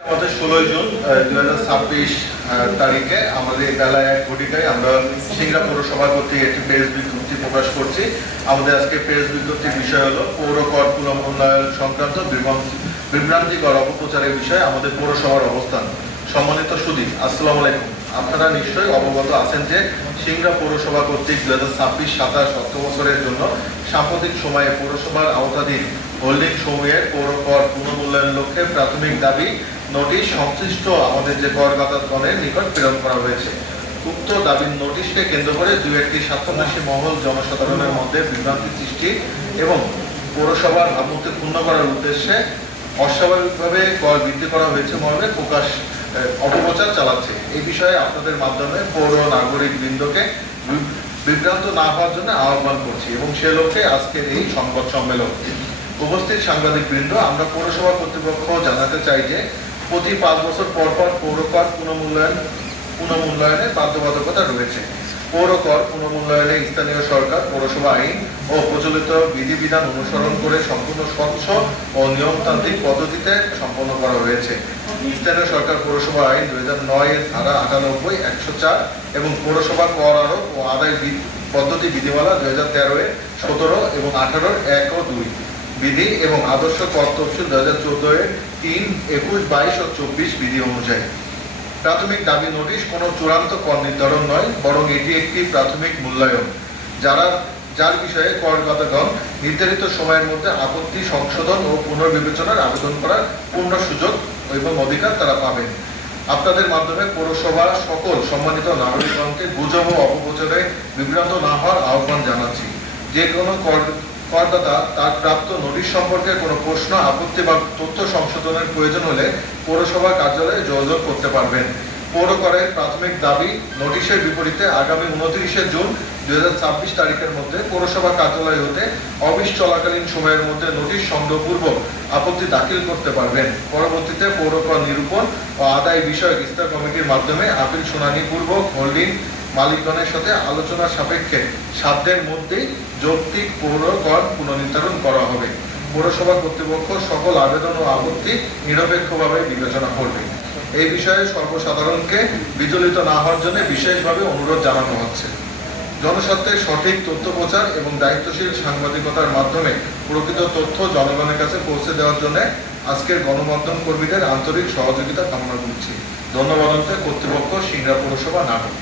আমাদের 16 জুন 2026 তারিখে আমাদের বেলা 1 ঘটিকায় আমরা সিংড়া পৌরসভা কর্তৃক একটি প্রেস বিজ্ঞপ্তি প্রকাশ করছি। আমাদের আজকে প্রেস বিজ্ঞপ্তির বিষয় হলো পৌর কর পুনর্মূল্যায়ন সংক্রান্ত বিভ্রান্তিকর অপপ্রচারের বিষয়ে আমাদের পৌরসভার অবস্থান। সম্মানিত সুধী, আসসালামু আলাইকুম। আপনারা নিশ্চয়ই অবগত আছেন যে সিংড়া পৌরসভা কর্তৃক 2026-27 অর্থ বছরের জন্য সাম্প্রতিক সময়ে পৌরসভার আওতাধীন হোল্ডিং সমূহের পৌর কর পুনর্মূল্যায়ন লক্ষ্যে প্রাথমিক দাবি নোটিশ সংশ্লিষ্ট আমাদের যে করদাতাগণের নিকট প্রেরণ করা হয়েছে। উক্ত দাবির নোটিশকে কেন্দ্র করে দুই একটি স্বার্থন্বেষী মহল জনসাধারণের মধ্যে বিভ্রান্তি সৃষ্টি এবং পৌরসভার ভাবমূর্তি পূর্ণ করার উদ্দেশ্যে অস্বাভাবিকভাবে কর বৃদ্ধি করা হয়েছে মর্মে প্রকাশ অপপ্রচার চালাচ্ছে। এই বিষয়ে আপনাদের মাধ্যমে পৌর নাগরিক বৃন্দকে বিভ্রান্ত না হওয়ার জন্য আহ্বান করছি এবং সে লক্ষ্যে আজকের এই সংবাদ সম্মেলন। উপস্থিত সাংবাদিক বৃন্দ, আমরা পৌরসভা কর্তৃপক্ষ জানাতে চাই যে প্রতি 5 বছর পর পর পৌর কর পুনর্মূল্যায়নের বাধ্যবাধকতা রয়েছে। পৌর কর পুনর্মূল্যায়নে স্থানীয় সরকার পৌরসভা আইন ও প্রচলিত বিধিবিধান অনুসরণ করে সম্পূর্ণ স্বচ্ছ ও নিয়মতান্ত্রিক পদ্ধতিতে সম্পন্ন করা হয়েছে। স্থানীয় সরকার পৌরসভা আইন 2009 এর ধারা 98, 104 এবং পৌরসভা কর আরোপ ও আদায় পদ্ধতি বিধিমালা 2013 এর 17 এবং 18 1 ও 2 বিধি এবং আদর্শ কর তফসিল 2014 এর 3, 21, 22 ও 24 বিধি অনুযায়ী। প্রাথমিক দাবি নোটিশ কোনো চূড়ান্ত কর নির্ধারণ নয়, বরং এটি একটি প্রাথমিক মূল্যায়ন, যার বিষয়ে করদাতাগণ নির্ধারিত সময়ের মধ্যে আপত্তি সংশোধন ও পুনর্বিবেচনার আবেদন করার পূর্ণ সুযোগ এবং অধিকার তারা পাবেন। আপনাদের মাধ্যমে পৌরসভা সকল সম্মানিত নাগরিকগণকে গুজব ও অপপ্রচারে বিভ্রান্ত না হওয়ার আহ্বান জানাচ্ছি। যে কোনো করদাতা তার প্রাপ্ত নোটিশ সম্পর্কে কোনো প্রশ্ন, আপত্তি বা তথ্য সংশোধনের প্রয়োজন হলে পৌরসভা কার্যালয়ে যোগাযোগ করতে পারবেন। পৌর করের প্রাথমিক দাবি নোটিশের বিপরীতে আগামী 29 জুন 2026 তারিখের মধ্যে পৌরসভা কার্যালয় হতে অফিস চলাকালীন সময়ের মধ্যে নোটিশ সংগ্রহপূর্বক আপত্তি দাখিল করতে পারবেন। পরবর্তীতে পৌর কর নিরূপণ ও আদায় বিষয়ক স্থায়ী কমিটির মাধ্যমে আপিল শুনানি পূর্বক হোল্ডিং মালিকগণের সাথে আলোচনার সাপেক্ষে 7 দিনের মধ্যেই যৌক্তিক পৌর কর পুনর্নির্ধারণ করা হবে। পৌরসভা কর্তৃপক্ষ সকল আবেদন ও আপত্তি নিরপেক্ষভাবে বিবেচনা করবে। এই বিষয়ে সর্বসাধারণকে বিচলিত না হওয়ার জন্য বিশেষভাবে অনুরোধ জানানো হচ্ছে। জনস্বার্থে সঠিক তথ্য প্রচার এবং দায়িত্বশীল সাংবাদিকতার মাধ্যমে প্রকৃত তথ্য জনগণের কাছে পৌঁছে দেওয়ার জন্য আজকের গণমাধ্যম কর্মীদের আন্তরিক সহযোগিতা কামনা করছি। ধন্যবাদ। কর্তৃপক্ষ, সিংড়া পৌরসভা, নাটক।